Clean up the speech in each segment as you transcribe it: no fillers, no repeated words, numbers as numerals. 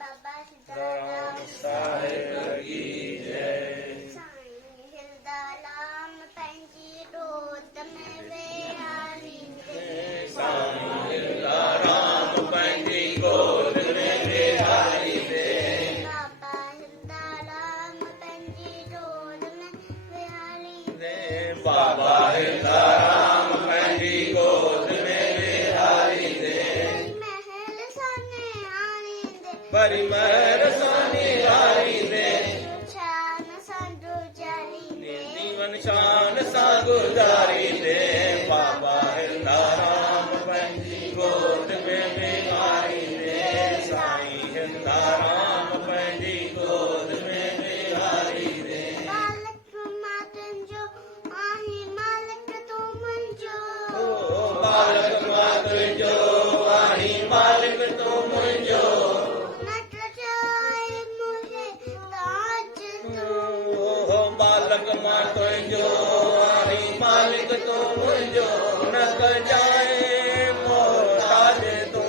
बाबा राम सीताराम साहिब की जय। साईं हिरदाराम पंहिंजी गोद में वेहारी दे। साईं राम पंहिंजी गोद में विहारी दे। बाबा हिरदाराम पंहिंजी गोद में वेहारी दे बाबा हिरदाराम पंहिंजी गोद में विहारी दे। महल साने आणी दे। बड़ी महर सानी हारी दे। शान संजो जाली दे। जीवन शान सां गुज़ारी दे। बाबा हिरदाराम पंहिंजी गोद में विहारी दे। साईं हिरदाराम पंहिंजी गोद में विहारी दे। मालिक मां तुंहिंजो आहीं मालिक तूं मुंहिंजो। ओ मालिक मां तुंहिंजो आहीं मालिक तूं मुंहिंजो। नट जाए मुझे ताज तूं। ओ मालिक मां तुंहिंजो आहीं मालिक तूं मुंहिंजो। न कजाए मोहताज तूं।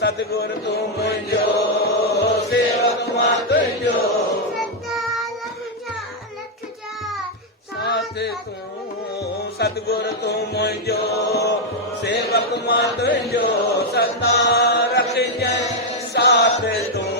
सतगुरु तूं मुंहिंजो सेवक मां तुंहिंजो। साथ तूं सतगुरु तूं मुंहिंजो सेवक मां तुंहिंजो। सदा रखजांइ साथ तूं।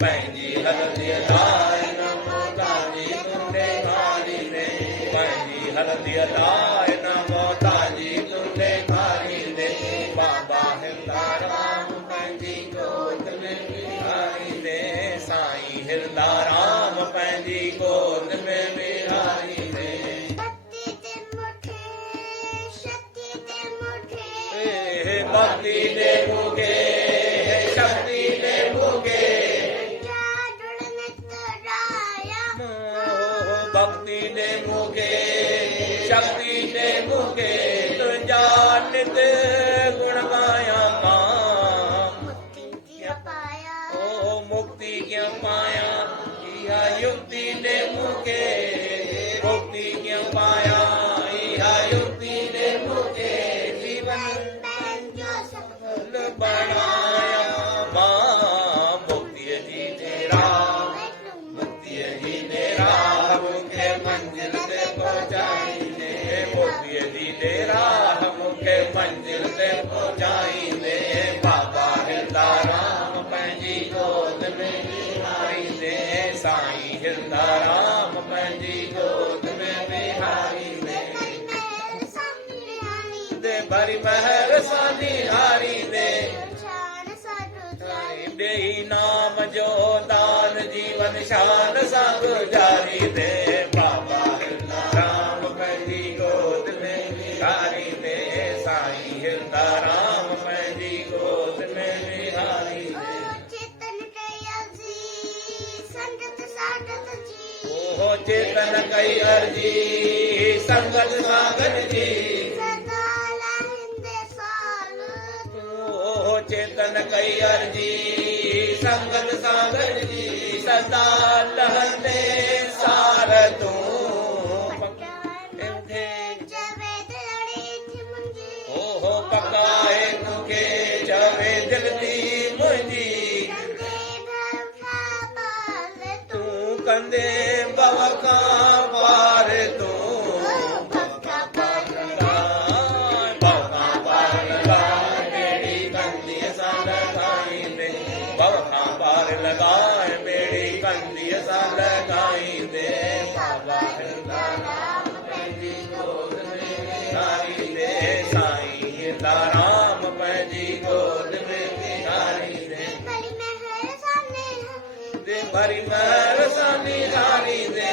पंहिंजी हलंदी लाइ न मोहताजी तुंहिंजे खारी दे। पंहिंजी हलंदी लाइ न मोहताजी तुंहिंजे खारी दे। बाबा हिरदाराम पंहिंजी गोद में विहारी दे। साईं हिरदाराम पंहिंजी गोद में विहारी दे। भक्ति दे मूंखे शक्ति दे मूंखे। भक्ति दे मूंखे शक्ति दे मूंखे। तुंहिंजा नित गुण गायां मां। ओ मुक्ति कीअं पायां इहा युक्ति दे मूंखे। मुक्ति कीअं पायां इहा युक्ति दे मूंखे। जीवन सफल बणाया मां। मुक्तिअ जी तेरा मुक्तिअ जी तेरा मूंखे मंज़िल ते पहुचाईंदे। मुक्तिअ जी तेरा मूंखे मंज़िल ते पहुचाईंदे। बाबा हिरदाराम पंहिंजी गोद में विहारी दे। साईं हिरदाराम पंहिंजी गोद में विहारी दे। भरी महर सां निहारी दे। ॾेई नाम जो दान जीवन शान सां गुज़ारी दे। बाबा हिरदाराम पंहिंजी गोद में विहारी दे। साईं हिरदाराम पंहिंजी गोद में विहारी दे। ओहो चेतन कई अर्जी संगत सागत जी। ओहो चेतन कई अर्जी संगत सागर जी। सदा लहंदे सार तूं। ओहो पकाए मूंखे चवे दिल दी मुंहिंजी। तूं कंदे भव खां पार तूं। लगाए बेड़ी कंदीअ सां लॻाईंदे। बाबा हिरदाराम पंहिंजी गोद में विहारी दे। साईं हिरदाराम पंहिंजी गोद में विहारी दे। भरी महर सां निहारी दे।